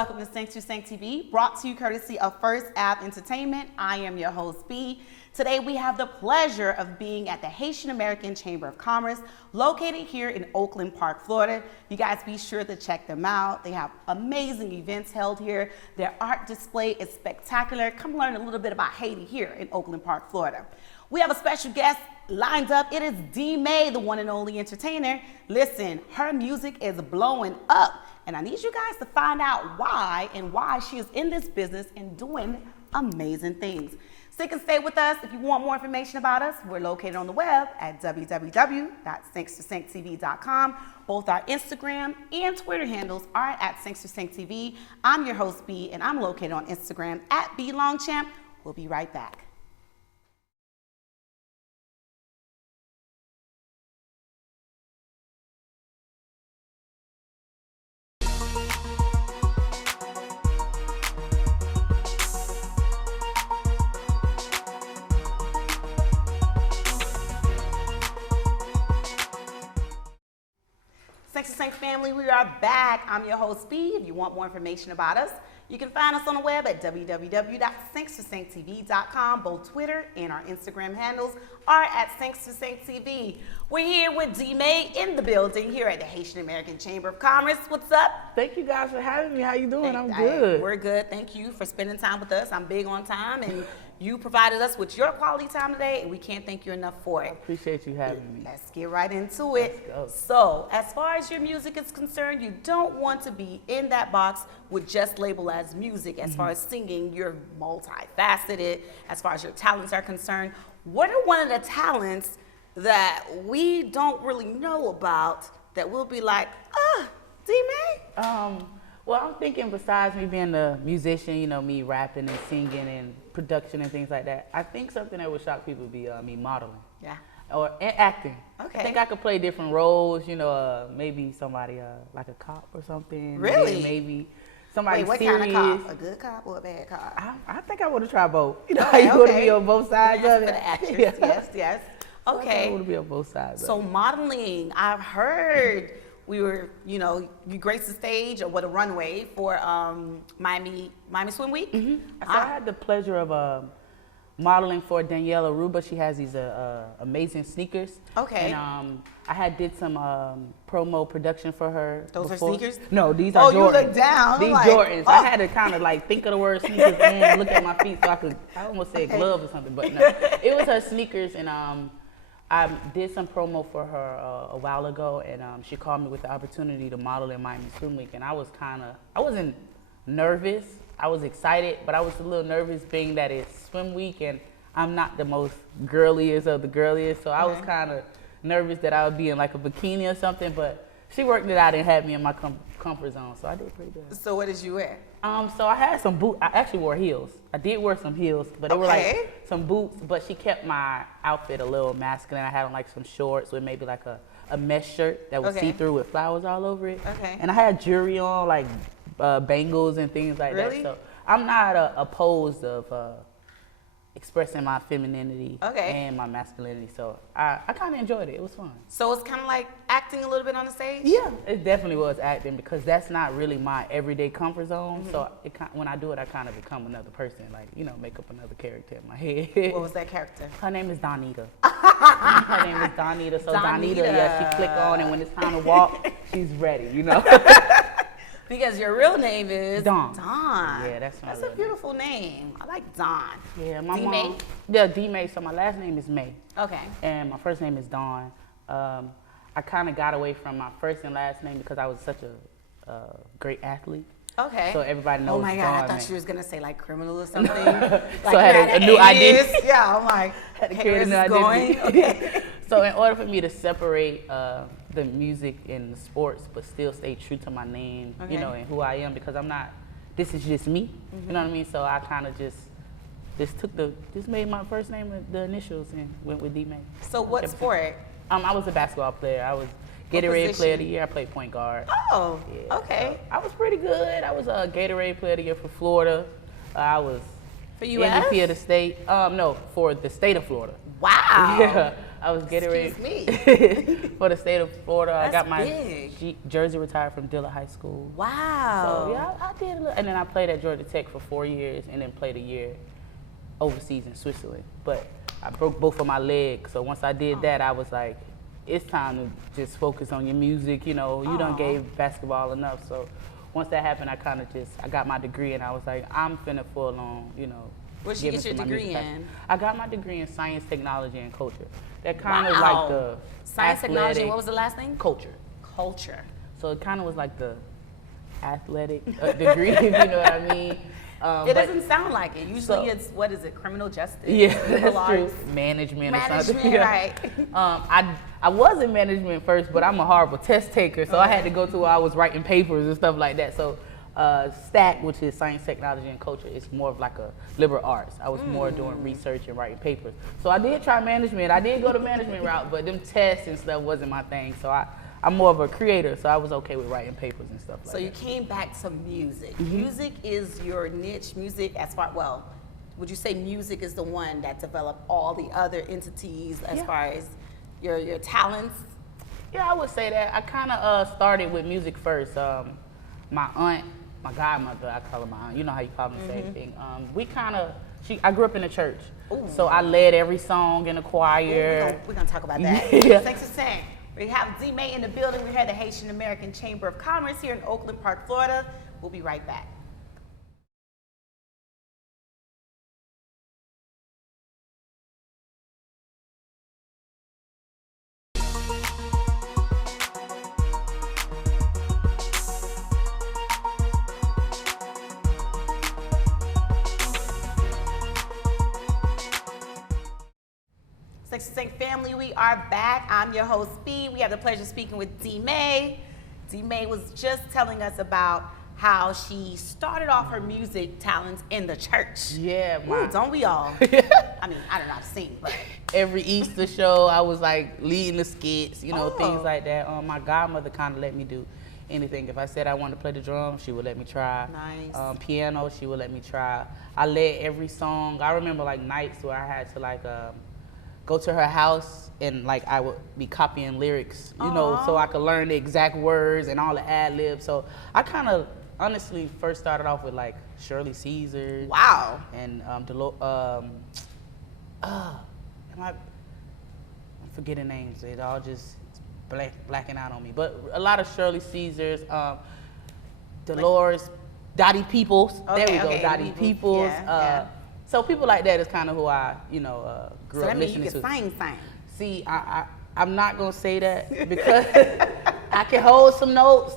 welcome to Sync to Sync TV, brought to you courtesy of First Ave Entertainment. I am your host, B. Today we have the pleasure of being at the Haitian American Chamber of Commerce, located here in Oakland Park, Florida. You guys be sure to check them out. They have amazing events held here. Their art display is spectacular. Come learn a little bit about Haiti here in Oakland Park, Florida. We have a special guest lined up. It is Maye, the one and only entertainer. Listen, her music is blowing up. And I need you guys to find out why she is in this business and doing amazing things. Stick and stay with us. If you want more information about us, we're located on the web at www.sync2sync.tv.com. Both our Instagram and Twitter handles are at Sync2SyncTV. I'm your host, B, and I'm located on Instagram at BLongChamp. We'll be right back. Sync family, we are back. I'm your host, B. If you want more information about us, you can find us on the web at www.sync2sync.tv.com. Both Twitter and our Instagram handles are at Sync2SyncTV. We're here with Maye in the building here at the Haitian American Chamber of Commerce. What's up? Thank you guys for having me. How you doing? I'm good. We're good. Thank you for spending time with us. I'm big on time, and you provided us with your quality time today, and we can't thank you enough for it. I appreciate you having me. Let's get right into it. Let's go. So, as far as your music is concerned, you don't want to be in that box with just labeled as music. As far as singing, you're multifaceted. As far as your talents are concerned, what are one of the talents that we don't really know about that we'll be like, Maye? Well, I'm thinking besides me being a musician, you know, me rapping and singing and production and things like that, I think something that would shock people would be me modeling. Yeah. Or acting. Okay. I think I could play different roles, you know, maybe somebody like a cop or something. Really? Maybe somebody what serious. kind of cop? A good cop or a bad cop? I think I want to try both. You know, Okay, you want to be on both sides of it. For the actress, Yeah. yes. I Okay. want to be on both sides. So modeling, I've heard we were, you graced the stage or what a runway for Miami Swim Week. So I had the pleasure of modeling for Danielle Aruba. She has these amazing sneakers. Okay. And I did some promo production for her. Those before. are sneakers? No, these are Jordans. You look down. These like, Jordans. I had to kind of like think of the word sneakers and look at my feet so I almost said glove or something, but no. It was her sneakers, and I did some promo for her a while ago, and she called me with the opportunity to model in Miami Swim Week, and I wasn't nervous. I was excited, but I was a little nervous being that it's Swim Week, and I'm not the most girliest of the girliest, so I was kind of nervous that I would be in like a bikini or something, but she worked it out and had me in my comfort zone, so I did pretty good. So what did you wear? So I had some boots. I actually wore heels. I did wear some heels, but they were like some boots, but she kept my outfit a little masculine. I had on like some shorts with maybe like a mesh shirt that was see-through with flowers all over it. Okay. And I had jewelry on, like bangles and things like that. So I'm not opposed of expressing my femininity and my masculinity, so I kind of enjoyed it. It was fun. So it's kind of like acting a little bit on the stage? Yeah, it definitely was acting because that's not really my everyday comfort zone. So when I do it, I kind of become another person, like, make up another character in my head. What was that character? Her name is Donita. Her name is Donita. So Donita, she click on, and when it's time to walk, she's ready, Because your real name is Dawn. Dawn. Yeah, that's my a beautiful name. I like Dawn. Yeah, my Maye? mom. Yeah, Maye. So my last name is Maye. Okay. And my first name is Dawn. I kind of got away from my first and last name because I was such a great athlete. Okay. So everybody knows. Oh my God, Dawn I thought she was gonna say like criminal or something. Like so I had a new ID. Yeah, I'm like, had to hey, create a new identity. Okay. So in order for me to separate the music and the sports, but still stay true to my name, and who I am, because I'm not. This is just me. You know what I mean? So I kind of just made my first name with the initials and went with Maye. So what sport? I was a basketball player. I was Gatorade Player of the Year. I played point guard. Oh, yeah, okay. So I was pretty good. I was a Gatorade Player of the Year for Florida. I was for US? MVP of the state. No, for the state of Florida. Wow. Yeah. I was getting Excuse ready for the state of Florida. That's I got my big. jersey retired from Dillard High School. Wow. So yeah, I did a little, and then I played at Georgia Tech for 4 years, and then played a year overseas in Switzerland. But I broke both of my legs, so once I did that, I was like, it's time to just focus on your music. You know, you done gave basketball enough. So once that happened, I got my degree, and I was like, I'm finna full on, you know. What'd you get your degree in? I got my degree in science, technology, and culture. That kind of like the science, technology. What was the last thing? Culture. Culture. So it kind of was like the athletic degree, if you know what I mean. It doesn't sound like it. Usually it's, what is it, criminal justice? Yeah, that's true. Management or something. Management, right. I was in management first, but I'm a horrible test taker, so I had to go to where I was writing papers and stuff like that. So STAC, which is science, technology, and culture, is more of like a liberal arts. I was more doing research and writing papers. So I did try management. I did go the management route, but them tests and stuff wasn't my thing. So I'm more of a creator, so I was okay with writing papers and stuff like that. So you came back to music. Music is your niche. Music, as far, well, would you say music is the one that developed all the other entities as far as your talents? Yeah, I would say that. I kind of started with music first. My aunt, my godmother, I call her my aunt. You know how you call them the same thing. I grew up in the church. Ooh. So I led every song in the choir. We're gonna talk about that. Yeah. Thanks for saying. We have D. Maye in the building. We're here at the Haitian American Chamber of Commerce here in Oakland Park, Florida. We'll be right back. Sex to Saint family, we are back. I'm your host, B. We have the pleasure of speaking with D. Maye. D. Maye was just telling us about how she started off her music talents in the church. Yeah, Ooh, don't we all? I mean, I don't know how to sing, but every Easter show, I was like leading the skits, you know, things like that. My godmother kind of let me do anything. If I said I wanted to play the drums, she would let me try. Nice. Piano, she would let me try. I led every song. I remember like nights where I had to like go to her house and like I would be copying lyrics, you know, so I could learn the exact words and all the ad-libs. So I kind of honestly first started off with like Shirley Caesar. Wow. And I'm forgetting names. It all just blacking out on me. But a lot of Shirley Caesars, Dolores, Dottie Peoples. Okay, there we go, Dottie Peoples. Yeah. So people like that is kind of who I, you know, grew up listening to. So that means you can sing. See, I'm not gonna say that because I can hold some notes,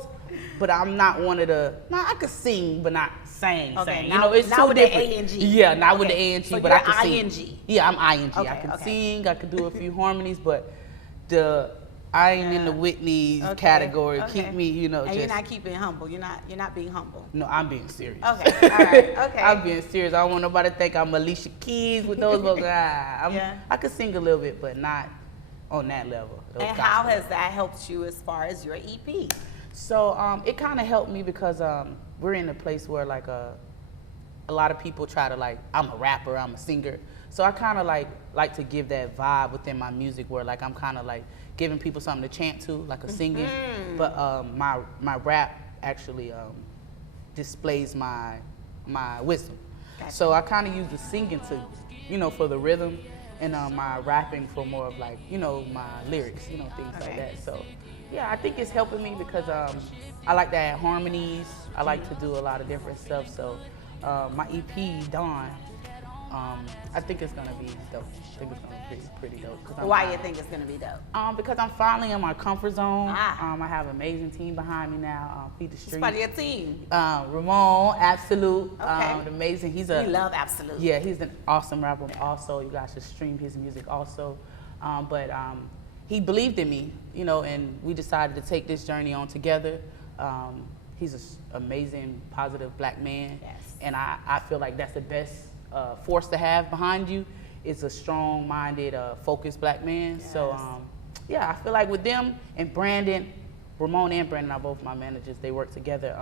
but I'm not one of the. Nah, I could sing, but not sing. Okay, you know, it's not too with different. the A-N-G. Yeah, not with the A-N-G, So but you're I can sing. ING. Yeah, I'm ING. Okay, I can okay. sing. I can do a few harmonies, but I ain't in the Whitney category. Okay. Keep me, you know. And you're not keeping it humble. You're not being humble. No, I'm being serious. Okay. All right. Okay. I'm being serious. I don't want nobody to think I'm Alicia Keys with those vocals. I could sing a little bit, but not on that level. And how has that helped you as far as your EP? So it kind of helped me because we're in a place where like a lot of people try to like, I'm a rapper, I'm a singer. So I kind of like to give that vibe within my music where like I'm kind of like giving people something to chant to, like a singing. But my rap actually displays my wisdom. Gotcha. So I kind of use the singing to, you know, for the rhythm, and my rapping for more of like, you know, my lyrics, you know, things like that. So yeah, I think it's helping me because I like to add harmonies. I like to do a lot of different stuff. So my EP, Dawn, I think it's gonna be dope. I think it's gonna be pretty dope. Why you think it's gonna be dope? Because I'm finally in my comfort zone. I have an amazing team behind me now. Feed the Street. It's part of your team. Ramon, Absolute, Okay. amazing. We love Absolute. Yeah, he's an awesome rapper. Also, you guys should stream his music also. But he believed in me, you know, and we decided to take this journey on together. He's an amazing, positive black man, and I feel like that's the best force to have behind you. Is a strong-minded, focused black man. Yes. So, yeah, I feel like with them and Brandon, Ramon and Brandon are both my managers. They work together.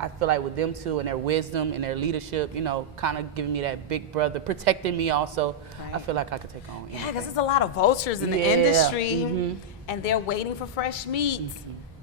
I feel like with them two and their wisdom and their leadership, you know, kind of giving me that big brother, protecting me also, I feel like I could take on anything. Yeah, because there's a lot of vultures in the industry, and they're waiting for fresh meat.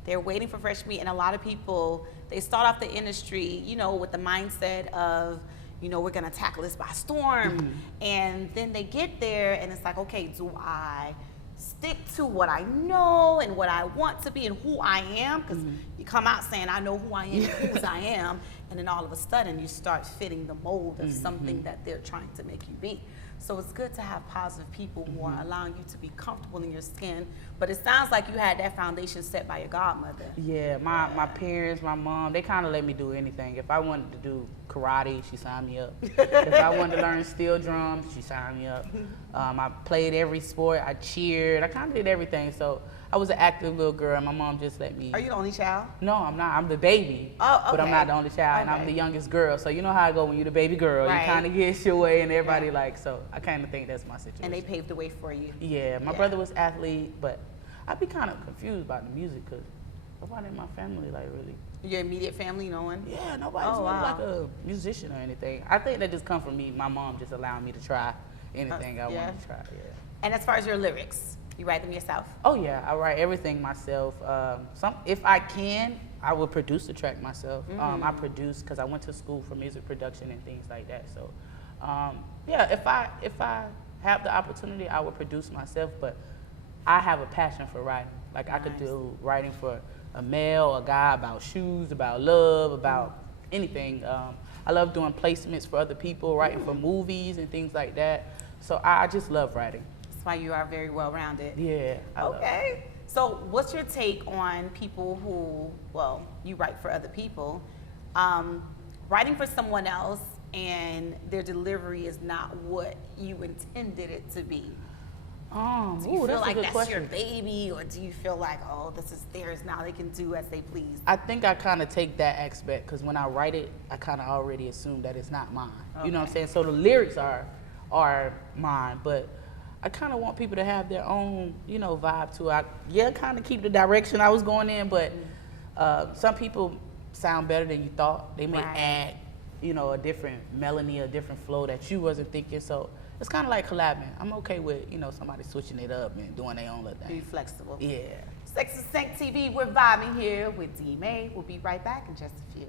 They're waiting for fresh meat, and a lot of people, they start off the industry, you know, with the mindset of, you know, we're gonna tackle this by storm, and then they get there, and it's like, okay, do I stick to what I know and what I want to be and who I am? Because you come out saying, I know who I am and whose I am, and then all of a sudden you start fitting the mold of something that they're trying to make you be. So it's good to have positive people who are allowing you to be comfortable in your skin. But it sounds like you had that foundation set by your godmother. Yeah, my parents, my mom, they kind of let me do anything. If I wanted to do karate, she signed me up. If I wanted to learn steel drums, she signed me up. I played every sport. I cheered. I kind of did everything. So I was an active little girl. My mom just let me. Are you the only child? No, I'm not. I'm the baby. Oh, okay. But I'm not the only child, and I'm the youngest girl. So you know how I go when you're the baby girl. You kind of get your way, and everybody like, so I kind of think that's my situation. And they paved the way for you. Yeah, my brother was athlete, but I'd be kind of confused about the music because nobody in my family like really. Your immediate family, no one? Yeah, nobody's really like a musician or anything. I think that just come from me. My mom just allowed me to try anything I wanted to try. Yeah. And as far as your lyrics, you write them yourself? Oh yeah, I write everything myself. If I can, I will produce the track myself. I produce because I went to school for music production and things like that. So, yeah, if I have the opportunity, I will produce myself. But I have a passion for writing. Like I could do writing for a male, a guy, about shoes, about love, about anything. I love doing placements for other people, writing for movies and things like that. So I just love writing. That's why you are very well-rounded. Yeah. Okay. So what's your take on people who, well, you write for other people, writing for someone else and their delivery is not what you intended it to be? Do you feel like that's your baby, or do you feel like, oh, this is theirs now, they can do as they please? I think I kind of take that aspect because when I write it, I kind of already assume that it's not mine. You know what I'm saying? So the lyrics are mine, but I kind of want people to have their own, you know, vibe to it. Kind of keep the direction I was going in, but some people sound better than you thought. They may add, you know, a different melody, a different flow that you wasn't thinking. So it's kind of like collabing. I'm okay with, you know, somebody switching it up and doing their own little thing. Be flexible. Yeah. Sex and Sank TV, we're vibing here with D. Maye. We'll be right back in just a few.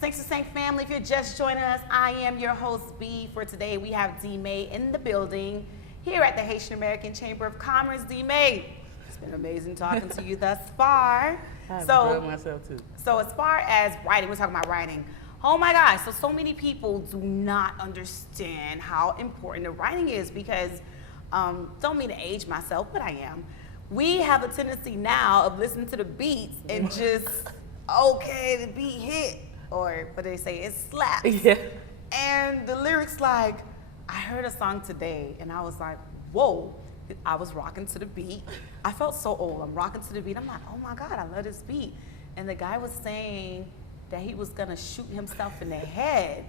Thanks to Sank family. If you're just joining us, I am your host, B. For today, we have D. Maye in the building here at the Haitian American Chamber of Commerce. D. Maye, it's been amazing talking to you thus far. I've enjoyed myself too. So as far as writing, we're talking about writing. Oh my gosh, so many people do not understand how important the writing is because, don't mean to age myself, but I am. We have a tendency now of listening to the beats and just, okay, the beat hit. Or what they say, it slaps. Yeah. And the lyrics like, I heard a song today and I was like, whoa, I was rocking to the beat. I felt so old, I'm rocking to the beat. I'm like, oh my God, I love this beat. And the guy was saying that he was gonna shoot himself in the head.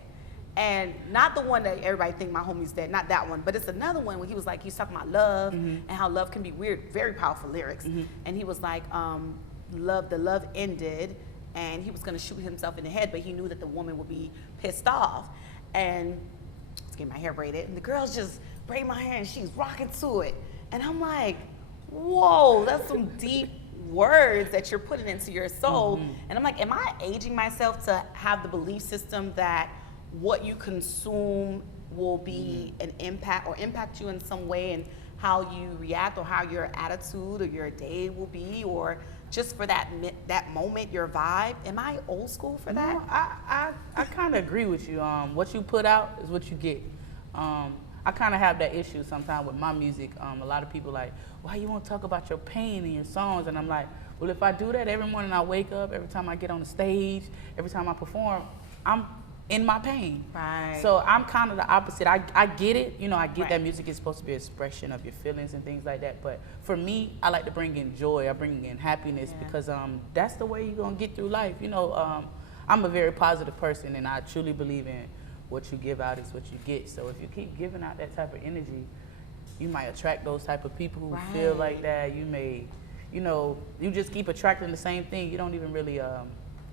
And not the one that everybody think my homie's dead, not that one, but it's another one where he was like, he's talking about love and how love can be weird, very powerful lyrics. And he was like, the love ended, and he was gonna shoot himself in the head, but he knew that the woman would be pissed off. And I was getting my hair braided, and the girl's just braiding my hair, and she's rocking to it. And I'm like, whoa, that's some deep words that you're putting into your soul. And I'm like, am I aging myself to have the belief system that what you consume will be an impact or impact you in some way and how you react or how your attitude or your day will be, or just for that moment, your vibe? Am I old school for that? No, I kind of agree with you. What you put out is what you get. I kind of have that issue sometimes with my music. A lot of people like, why you want to talk about your pain in your songs? And I'm like, well, if I do that every morning I wake up, every time I get on the stage, every time I perform, I'm in my pain. Right. So I'm kind of the opposite. I get it. You know, I get Right. that music is supposed to be an expression of your feelings and things like that. But for me, I like to bring in joy. I bring in happiness because that's the way you're going to get through life. You know, I'm a very positive person, and I truly believe in what you give out is what you get. So if you keep giving out that type of energy, you might attract those type of people who feel like that. You may, you know, you just keep attracting the same thing. You don't even really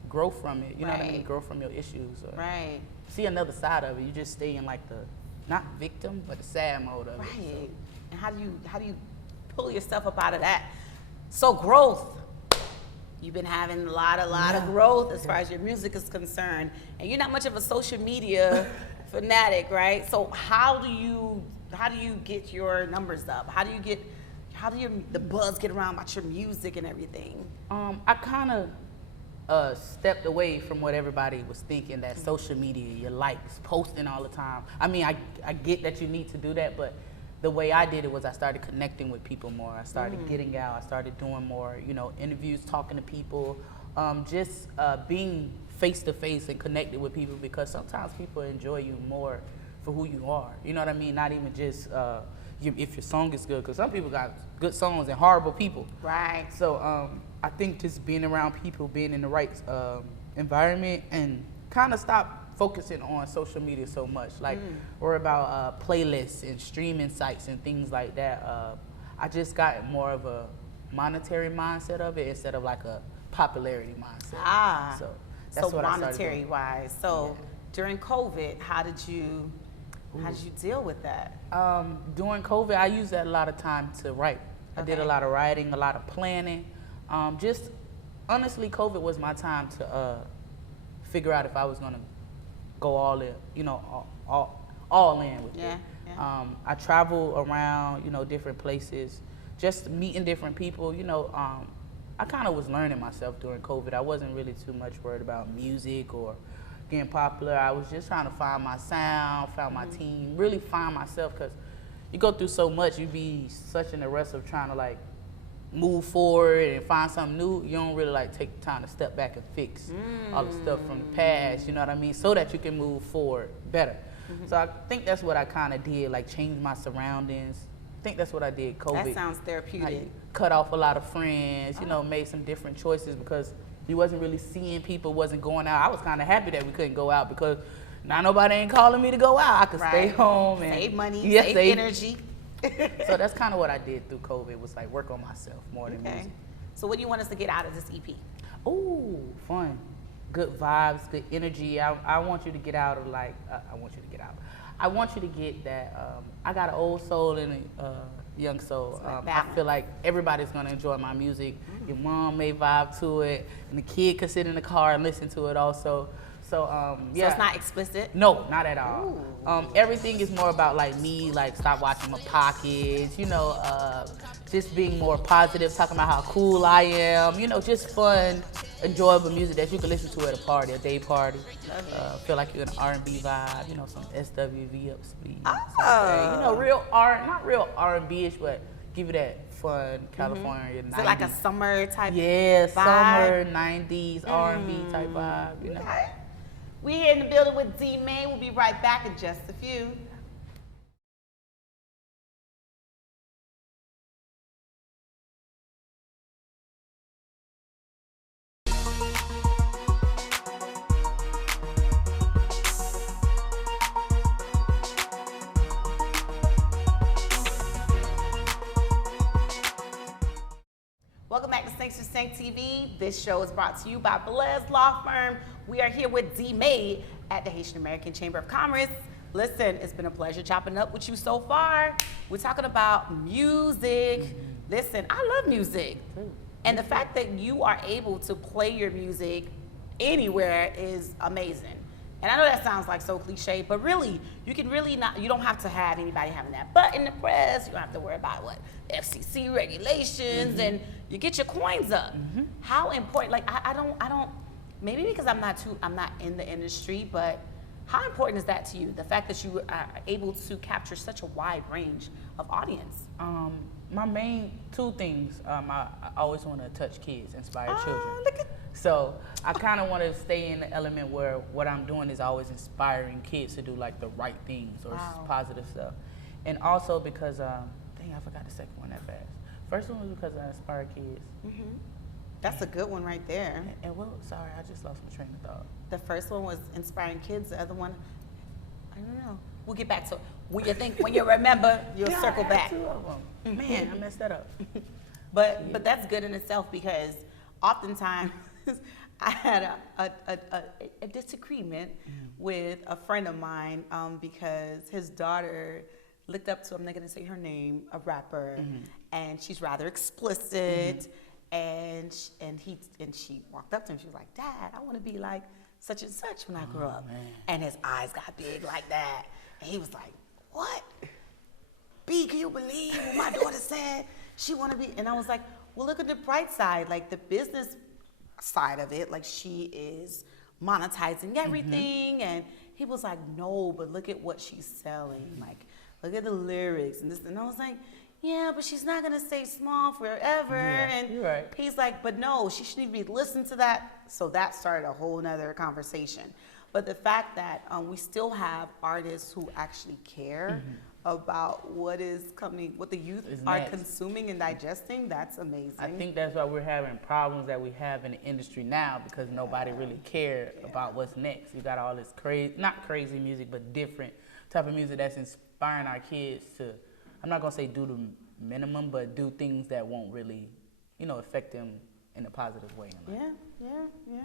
grow from it. You know what I mean? Grow from your issues. Or see another side of it. You just stay in like the, not victim, but the sad mode of it. So. And how do you pull yourself up out of that? So growth. You've been having a lot of growth as far as your music is concerned, and you're not much of a social media fanatic, right? So how do you get your numbers up? How do the buzz get around about your music and everything? I kind of stepped away from what everybody was thinking, that social media, your likes, posting all the time. I mean, I get that you need to do that, but the way I did it was I started connecting with people more. I started getting out. I started doing more, you know, interviews, talking to people, just being face to face and connected with people, because sometimes people enjoy you more for who you are. You know what I mean? Not even just if your song is good, because some people got good songs and horrible people. Right. So I think just being around people, being in the right environment, and kind of stop focusing on social media so much, like or about playlists and streaming sites and things like that. I just got more of a monetary mindset of it instead of like a popularity mindset. So that's what monetary wise. So during COVID, how did you deal with that? During COVID, I used that a lot of time to write. I did a lot of writing, a lot of planning. Just honestly, COVID was my time to figure out if I was gonna go all in, you know, all in with it. I travel around, you know, different places, just meeting different people. You know, I kind of was learning myself during COVID. I wasn't really too much worried about music or getting popular. I was just trying to find my sound, find my team, really find myself, because you go through so much, you be such in the rush of trying to like move forward and find something new. You don't really like take the time to step back and fix all the stuff from the past, you know what I mean, so that you can move forward better. So I think that's what I kind of did, like change my surroundings. I think that's what I did COVID. That sounds therapeutic. I cut off a lot of friends, you know, made some different choices because you wasn't really seeing people, wasn't going out. I was kind of happy that we couldn't go out because now nobody ain't calling me to go out. I could stay home and save money, save energy. So that's kind of what I did through COVID, was like work on myself more than music. So what do you want us to get out of this EP? Ooh, fun. Good vibes, good energy. I want you to get out of like, I want you to get that, I got an old soul and a young soul. I feel like everybody's gonna enjoy my music. Your mom may vibe to it, and the kid could sit in the car and listen to it also. So So it's not explicit? No, not at all. Everything is more about like me, like stop watching my pockets, you know, just being more positive, talking about how cool I am, you know, just fun, enjoyable music that you can listen to at a party, a day party. Feel like you're in an R&B vibe, you know, some SWV up speed. You know, real not real R&B-ish, but give you that fun California 90s. Is it like a summer type vibe? Summer, 90s, R&B type vibe, you know. We're here in the building with Maye. We'll be right back in just a few. Welcome back to Saints to Saint TV. This show is brought to you by Blaise Law Firm. We are here with Maye at the Haitian American Chamber of Commerce. Listen, it's been a pleasure chopping up with you so far. We're talking about music. Listen, I love music. And the fact that you are able to play your music anywhere is amazing. And I know that sounds like so cliche, but really, you don't have to have anybody having that butt in the press. You don't have to worry about what FCC regulations, and you get your coins up. How important, like I don't, maybe because I'm not in the industry, but how important is that to you? The fact that you are able to capture such a wide range of audience? My main two things. I always want to touch kids, inspire children. Look at So I kind of want to stay in the element where what I'm doing is always inspiring kids to do like the right things or positive stuff. And also because, dang, I forgot the second one that fast. First one was because I inspire kids. That's a good one right there. And well, sorry, I just lost my train of thought. The first one was inspiring kids. The other one, I don't know. We'll get back to it. When you remember, you'll circle back. Two of them. Man, I messed that up. But that's good in itself because oftentimes I had a disagreement with a friend of mine because his daughter looked up to, I'm not going to say her name, a rapper, and she's rather explicit. And she walked up to him. She was like, "Dad, I want to be like such and such when I grow up." Man. And his eyes got big like that. And he was like, "What? B, can you believe what my daughter said? She want to be." And I was like, "Well, look at the bright side, like the business side of it. Like she is monetizing everything." And he was like, "No, but look at what she's selling. Like, look at the lyrics and this." And I was like, "Yeah, but she's not gonna stay small forever." And you're right. he's like, "But no, she shouldn't be listening to that." So that started a whole nother conversation. But the fact that we still have artists who actually care about what is coming, what the youth are consuming and digesting, that's amazing. I think that's why we're having problems that we have in the industry now because nobody really cared about what's next. You got all this crazy, not crazy music, but different type of music that's inspiring our kids to, I'm not gonna say do the minimum, but do things that won't really, affect them in a positive way in life. Yeah.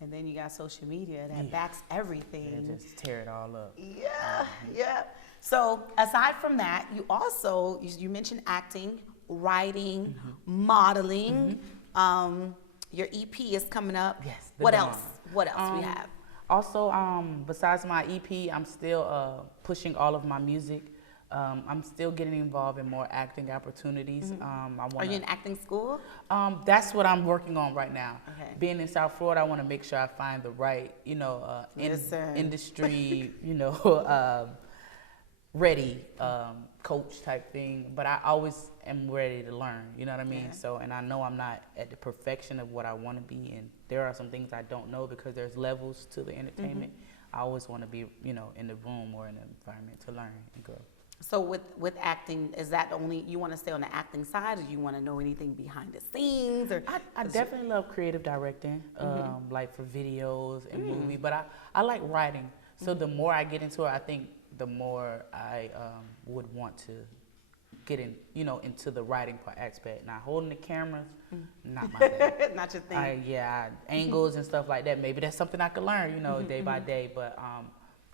And then you got social media that backs everything. Yeah, just tear it all up. Yeah. So aside from that, you also, you mentioned acting, writing, modeling. Your EP is coming up. Yes. What else? What else we have? Also, besides my EP, I'm still pushing all of my music. I'm still getting involved in more acting opportunities. Are you in acting school? That's what I'm working on right now. Okay. Being in South Florida, I want to make sure I find the right, industry, ready coach type thing. But I always am ready to learn. You know what I mean? Yeah. So, and I know I'm not at the perfection of what I want to be, and there are some things I don't know because there's levels to the entertainment. I always want to be, in the room or in the environment to learn and grow. So with acting, is that only, you want to stay on the acting side, or do you want to know anything behind the scenes? Or I definitely love creative directing, like for videos and movies, but I like writing. So the more I get into it, I think the more I would want to get in, into the writing part aspect. Now holding the cameras, not my thing. Not your thing. Angles and stuff like that. Maybe that's something I could learn, day by day. But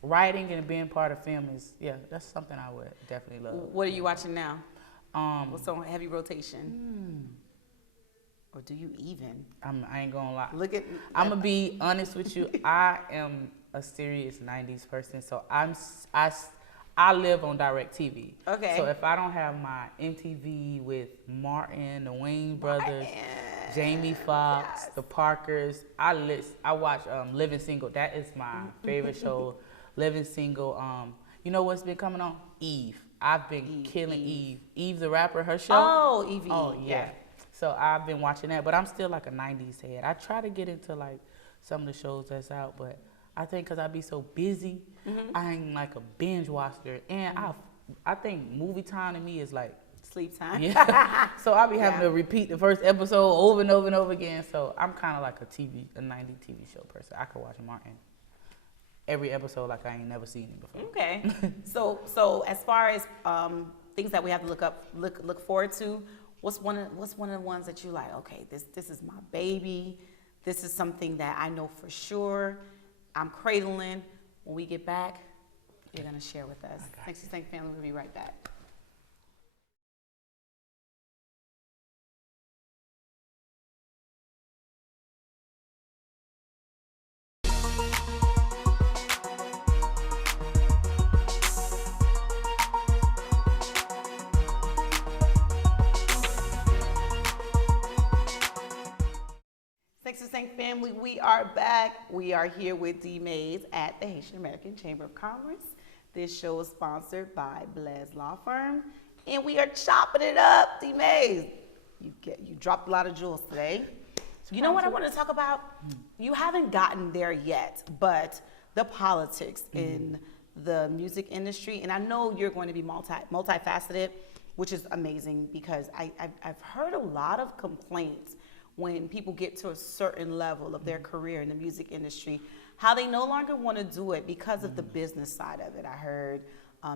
writing and being part of film is, that's something I would definitely love. What are you watching now? What's on heavy rotation? Or do you even? I ain't gonna lie. Look at. I'm gonna be honest with you. I am a serious '90s person, so I live on DirecTV. Okay. So if I don't have my MTV with Martin, the Wayne brothers, Jamie Foxx, the Parkers, I watch Living Single. That is my favorite show. Living Single. You know what's been coming on? Eve. I've been killing Eve. Eve the rapper, her show. Oh, Evie. Oh, yeah. So I've been watching that, but I'm still like a 90s head. I try to get into like some of the shows that's out, but I think because I be so busy, I ain't like a binge watcher. And I think movie time to me is like sleep time. Yeah. So I'll be having to repeat the first episode over and over and over again. So I'm kind of like a 90 TV show person. I could watch Martin every episode like I ain't never seen it before. Okay. So as far as things that we have to look forward to, what's one of the ones that you like? Okay, this is my baby. This is something that I know for sure. I'm cradling. When we get back, you're gonna share with us. Thanks, Stank Family. We'll be right back. Stank Family, we are back. We are here with D. Mays at the Haitian American Chamber of Commerce. This show is sponsored by Blaise Law Firm and we are chopping it up. D-Maye, you dropped a lot of jewels today. You know what I want to talk about? You haven't gotten there yet, but the politics in the music industry, and I know you're going to be multifaceted, which is amazing because I've heard a lot of complaints when people get to a certain level of their career in the music industry, how they no longer want to do it because of the business side of it. I heard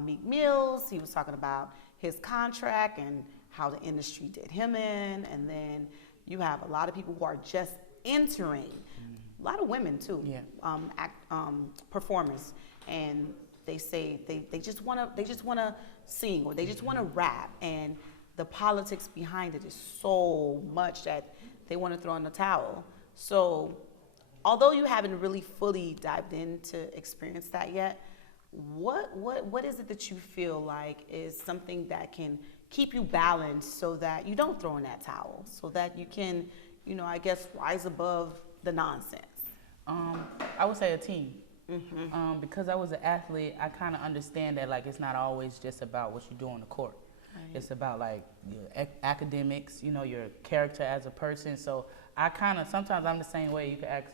Meek Mills, he was talking about his contract and how the industry did him in, and then you have a lot of people who are just entering, a lot of women too, performers, and they say they just want to sing or they just want to rap, and the politics behind it is so much that they want to throw in the towel. So although you haven't really fully dived in to experience that yet, what is it that you feel like is something that can keep you balanced so that you don't throw in that towel, so that you can, I guess, rise above the nonsense? I would say a team. Because I was an athlete, I kind of understand that like it's not always just about what you do on the court. Right. It's about like your academics, your character as a person. So I kind of, sometimes I'm the same way. You can ask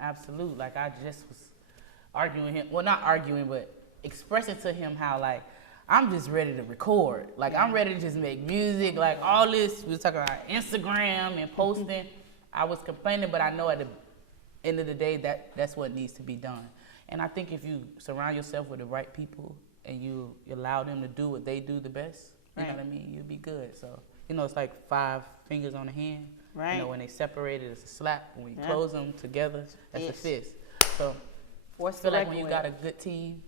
Absolute. Like I just was arguing him, well not arguing, but expressing to him how like I'm just ready to record. Like I'm ready to just make music. Like all this, we was talking about Instagram and posting. I was complaining, but I know at the end of the day that's what needs to be done. And I think if you surround yourself with the right people and you allow them to do what they do the best, you know what I mean, you'll be good. So, it's like 5 fingers on the hand. Right. When they separate it, it's a slap. When you close them together, that's a fist. So I feel like when you got a good team,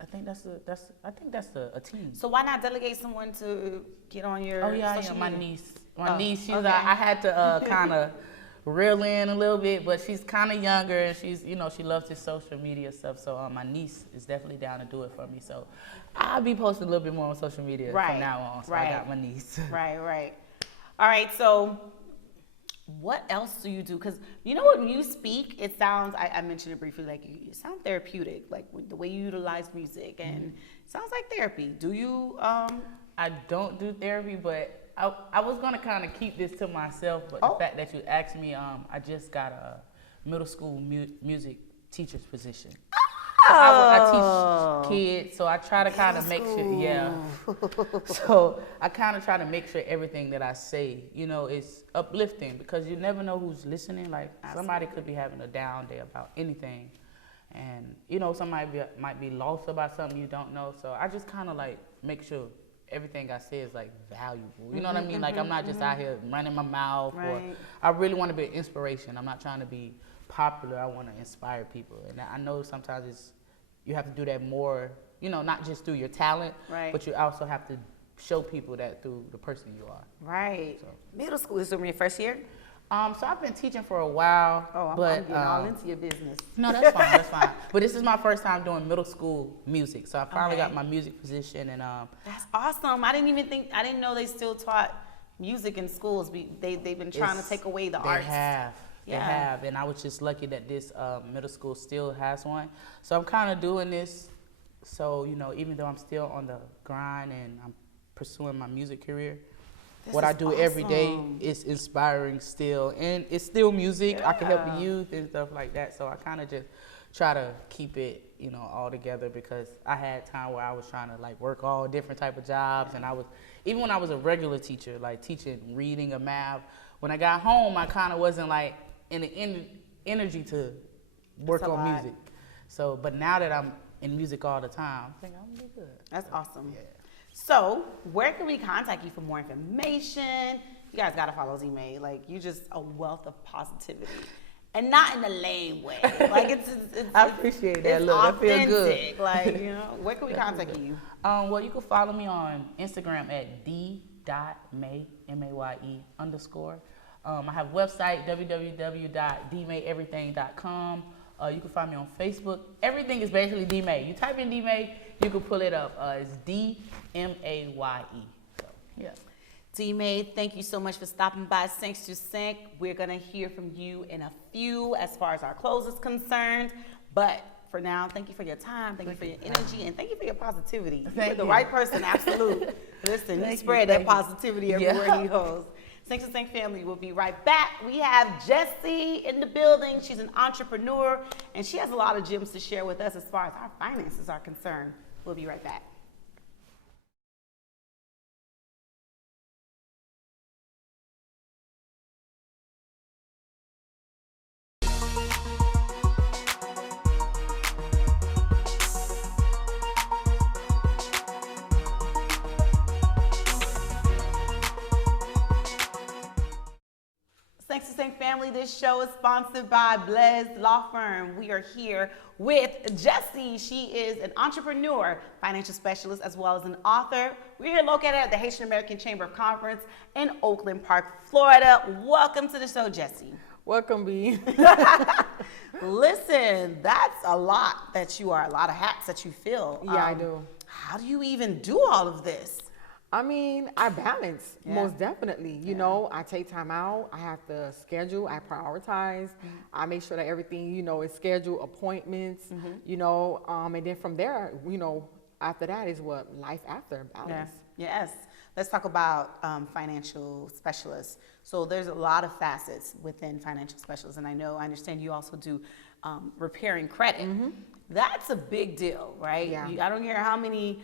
I think that's a team. So why not delegate someone to get on your social media? My niece, she's I had to kind of reel in a little bit, but she's kind of younger and she's, she loves this social media stuff. So my niece is definitely down to do it for me. So I'll be posting a little bit more on social media from now on. So I got my niece. Right. All right. So what else do you do? Because when you speak, it sounds, I mentioned it briefly, like you sound therapeutic, like with the way you utilize music, and it sounds like therapy. Do you? I don't do therapy, but I was gonna kind of keep this to myself, but the fact that you asked me, I just got a middle school music teacher's position. So I teach kids, so I try to kind of make sure, So I kind of try to make sure everything that I say, is uplifting, because you never know who's listening. Like somebody could be having a down day about anything, and somebody might be lost about something you don't know. So I just kind of like make sure everything I say is like valuable. You know what I mean? Like I'm not just out here running my mouth, or I really want to be an inspiration. I'm not trying to be popular. I want to inspire people, and I know sometimes you have to do that more. Not just through your talent, but you also have to show people that through the person you are. Right. So. Middle school is your first year? So I've been teaching for a while. I'm getting all into your business. No, that's fine. That's fine. But this is my first time doing middle school music, so I finally got my music position, and that's awesome. I didn't know they still taught music in schools. They've been trying to take away the arts. They have, and I was just lucky that this middle school still has one. So I'm kind of doing this. So even though I'm still on the grind and I'm pursuing my music career, what I do every day is inspiring still, and it's still music. I can help the youth and stuff like that. So I kind of just try to keep it, all together, because I had time where I was trying to like work all different type of jobs, and even when I was a regular teacher, like teaching reading or math, when I got home, I kind of wasn't like in the energy to work on music. So, but now that I'm in music all the time, I think I'm gonna be good. That's awesome. Yeah. So, where can we contact you for more information? You guys gotta follow D-Maye. Like, you just a wealth of positivity, and not in the lame way. Like it's I appreciate that. Look, I feel good. Like where can we contact you? Well, you can follow me on Instagram at d.maye, M-A-Y-E _ I have a website, www.dmayeverything.com. You can find me on Facebook. Everything is basically D-Maye. You type in D-Maye, you can pull it up. It's D-M-A-Y-E. So, yeah. D-Maye, thank you so much for stopping by Sync to Sync. We're going to hear from you in a few as far as our close is concerned. But for now, thank you for your time, thank you for your energy, and thank you for your positivity. Thank You're the you. right person, absolute. Listen, he spread that positivity everywhere he goes. Sync to Sync family, we'll be right back. We have Jessie in the building. She's an entrepreneur, and she has a lot of gems to share with us as far as our finances are concerned. We'll be right back. Thanks to Sync family. This show is sponsored by Blaise Law Firm. We are here with Jessie. She is an entrepreneur, financial specialist, as well as an author. We're here located at the Haitian American Chamber of Commerce in Oakland Park, Florida. Welcome to the show, Jessie. Welcome, B. Listen, that's a lot that you are, a lot of hats that you fill. Yeah, I do. How do you even do all of this? I mean, I balance, most definitely. You know, I take time out. I have to schedule. I prioritize. I make sure that everything, you know, is scheduled, appointments, you know, and then from there, you know, after that is what life after balance. Yes. Let's talk about financial specialists. So there's a lot of facets within financial specialists, and I understand you also do repairing credit. That's a big deal, right? Yeah. I don't care how many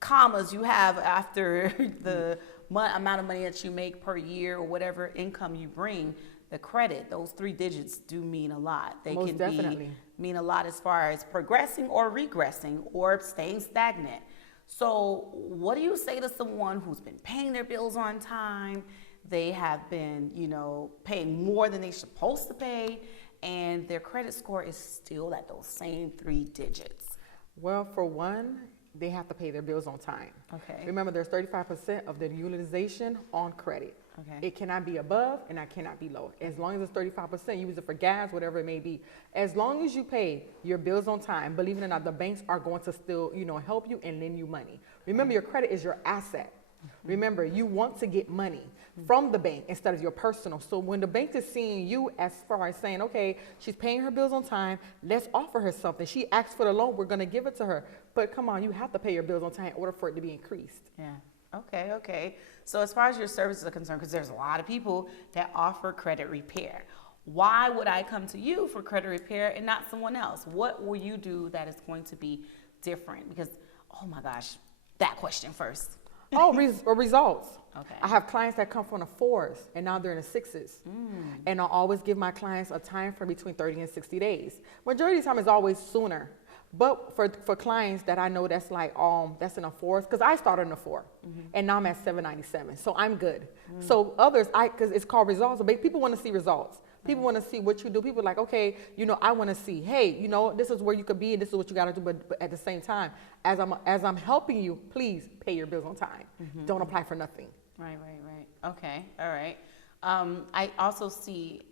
commas you have after the amount of money that you make per year or whatever income you bring. The credit, those 3 digits do mean a lot. They Most definitely. mean a lot as far as progressing or regressing or staying stagnant. So what do you say to someone who's been paying their bills on time? They have been, you know, paying more than they're supposed to pay, and their credit score is still at those same 3 digits. Well, for one, they have to pay their bills on time. Okay. Remember, there's 35% of the utilization on credit. Okay. It cannot be above and it cannot be low. As long as it's 35%, you use it for gas, whatever it may be. As long as you pay your bills on time, believe it or not, the banks are going to still, you know, help you and lend you money. Remember, your credit is your asset. Remember, you want to get money from the bank instead of your personal. So when the bank is seeing you as far as saying, okay, she's paying her bills on time, let's offer her something. She asked for the loan, we're going to give it to her. But come on, you have to pay your bills on time in order for it to be increased. Yeah. Okay. So as far as your services are concerned, because there's a lot of people that offer credit repair, why would I come to you for credit repair and not someone else? What will you do that is going to be different? Because, oh my gosh, that question first. Results. Okay. I have clients that come from the 4s and now they're in the 6s. And I always give my clients a time frame between 30 and 60 days. Majority of the time is always sooner. But for clients that I know that's like, that's in the 4s, because I started in the 4 and now I'm at 797. So I'm good. So others, because it's called results, but people want to see results. People want to see what you do. People are like, okay, you know, I want to see, hey, you know, this is where you could be and this is what you got to do. But at the same time, as I'm helping you, please pay your bills on time. Don't apply for nothing. Right. Okay, all right. I also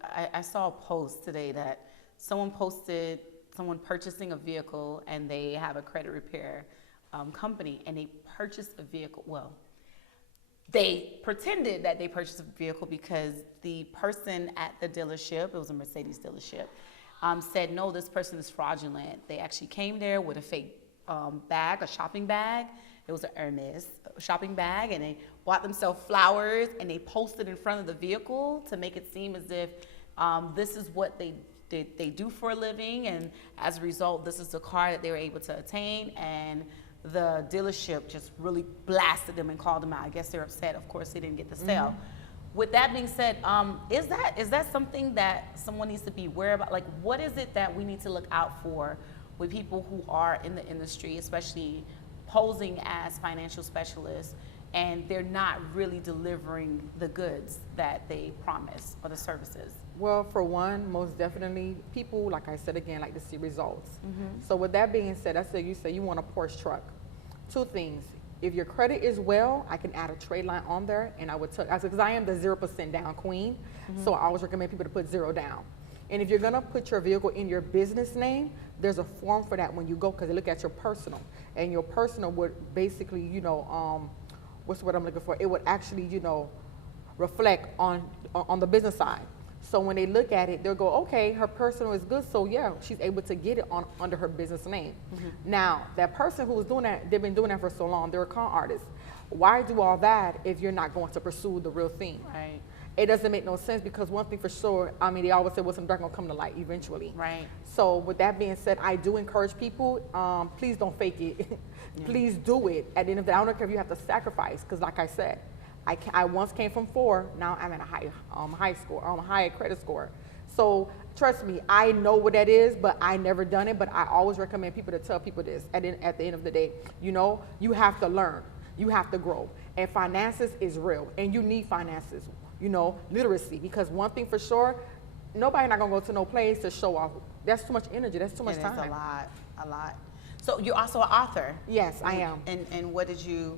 I saw a post today that someone posted someone purchasing a vehicle and they have a credit repair company, and they purchased a vehicle. Well, they pretended that they purchased a vehicle because the person at the dealership, it was a Mercedes dealership, said, no, this person is fraudulent. They actually came there with a fake bag, a shopping bag. It was an Hermes shopping bag, and they bought themselves flowers, and they posted in front of the vehicle to make it seem as if this is what they do for a living, and as a result, this is the car that they were able to attain, and the dealership just really blasted them and called them out. I guess they're upset. Of course, they didn't get the sale. With that being said, is that something that someone needs to be aware about? Like, what is it that we need to look out for with people who are in the industry, especially posing as financial specialists, and they're not really delivering the goods that they promise or the services? Well, for one, most definitely, people, like I said again, like to see results. So with that being said, I said you say you want a Porsche truck. 2 things. If your credit is well, I can add a trade line on there, and I would tell, because I am the 0% down queen, so I always recommend people to put 0 down. And if you're gonna put your vehicle in your business name, there's a form for that when you go, because they look at your personal, and your personal would basically, you know, what's the word I'm looking for? It would actually, you know, reflect on the business side. So when they look at it, they'll go, okay, her personal is good, so yeah, she's able to get it under her business name. Now, that person who was doing that, they've been doing that for so long, they're a con artist. Why do all that if you're not going to pursue the real thing? Right. It doesn't make no sense, because one thing for sure, I mean, they always say, well, some dark gonna come to light eventually. Right. So with that being said, I do encourage people, please don't fake it. Please do it. At the end of the day, I don't care if you have to sacrifice, because like I said, I once came from 4, now I'm at a high credit score. So trust me, I know what that is, but I never done it, but I always recommend people to tell people this at the end of the day. You know, you have to learn, you have to grow, and finances is real, and you need finances. You know, literacy, because one thing for sure, nobody not gonna go to no place to show off. That's too much energy, that's too much time. It's a lot. So you're also an author. Yes, I am. And what is your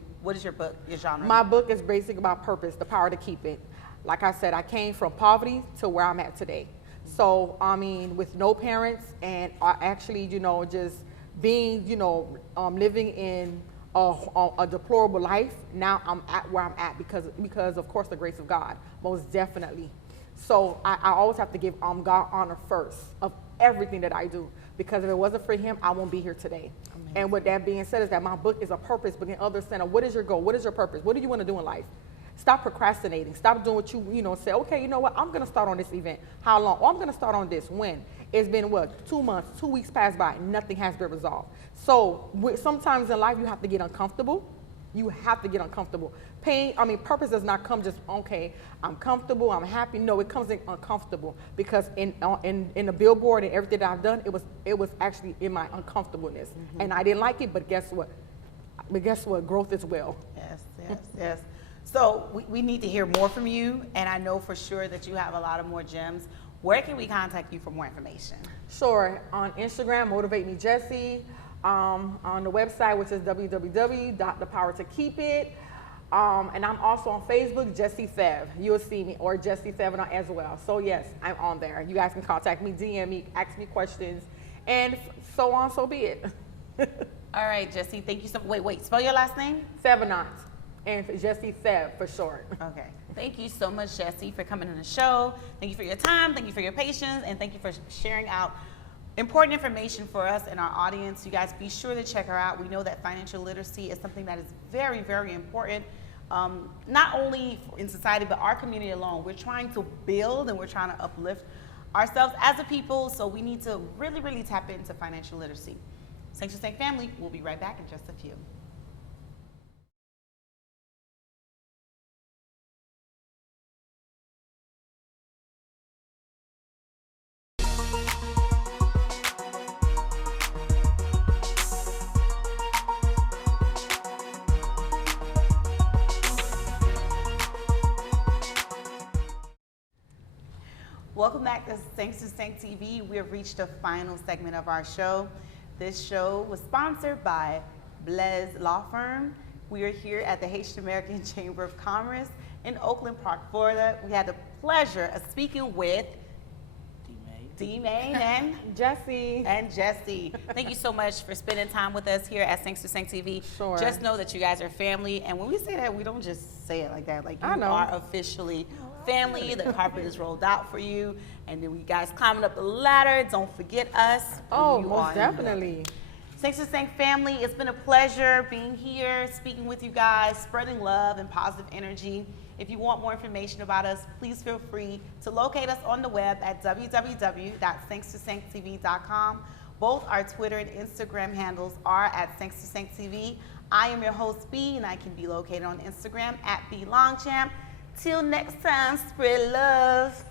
book, your genre? My book is basically about purpose, the power to keep it. Like I said, I came from poverty to where I'm at today. So, I mean, with no parents, and actually, you know, just being, you know, living in a deplorable life. Now I'm at where I'm at because of course the grace of God, most definitely. So I always have to give God honor first of everything that I do, because if it wasn't for Him, I won't be here today. Amazing. And with that being said, is that my book is a purpose book, and others saying, what is your goal? What is your purpose? What do you want to do in life? Stop procrastinating. Stop doing what you know, say, okay, you know what, I'm going to start on this event. How long? Oh, I'm going to start on this. When? It's been what, 2 months, 2 weeks passed by, nothing has been resolved. So sometimes in life you have to get uncomfortable. You have to get uncomfortable. Pain, I mean, purpose does not come just, okay, I'm comfortable, I'm happy. No, it comes in uncomfortable, because in the billboard and everything that I've done, it was actually in my uncomfortableness. And I didn't like it, but guess what? Growth is well. Yes. So we need to hear more from you, and I know for sure that you have a lot of more gems. Where can we contact you for more information? Sure, on Instagram, Motivate Me Jessie. On the website, which is www.thepowertokeepit. And I'm also on Facebook, Jessie Thev. You'll see me, or Jessie Thevenot as well. So yes, I'm on there. You guys can contact me, DM me, ask me questions, and so on, so be it. All right, Jessie, thank you so much. Wait, spell your last name? Thevenot, and Jessie Thev for short. Okay. Thank you so much, Jessie, for coming on the show. Thank you for your time, thank you for your patience, and thank you for sharing out important information for us and our audience. You guys be sure to check her out. We know that financial literacy is something that is very, very important, not only in society, but our community alone. We're trying to build and we're trying to uplift ourselves as a people, so we need to really, really tap into financial literacy. Thanks for saying family. We'll be right back in just a few. Welcome back to Thanks to Stank TV. We have reached the final segment of our show. This show was sponsored by Blaise Law Firm. We are here at the Haitian American Chamber of Commerce in Oakland Park, Florida. We had the pleasure of speaking with D-Maye and Jessie. Thank you so much for spending time with us here at Thanks to Stank TV. Sure. Just know that you guys are family, and when we say that, we don't just say it like that. Like, you are officially family. The carpet is rolled out for you, and then we guys climbing up the ladder. Don't forget us. Oh, most definitely. Thanks to Stank family. It's been a pleasure being here, speaking with you guys, spreading love and positive energy. If you want more information about us, please feel free to locate us on the web at www.thankstostanktv.com. Both our Twitter and Instagram handles are at Thanks to Stank TV. I am your host, B, and I can be located on Instagram at BLongChamp. Till next time, spread love.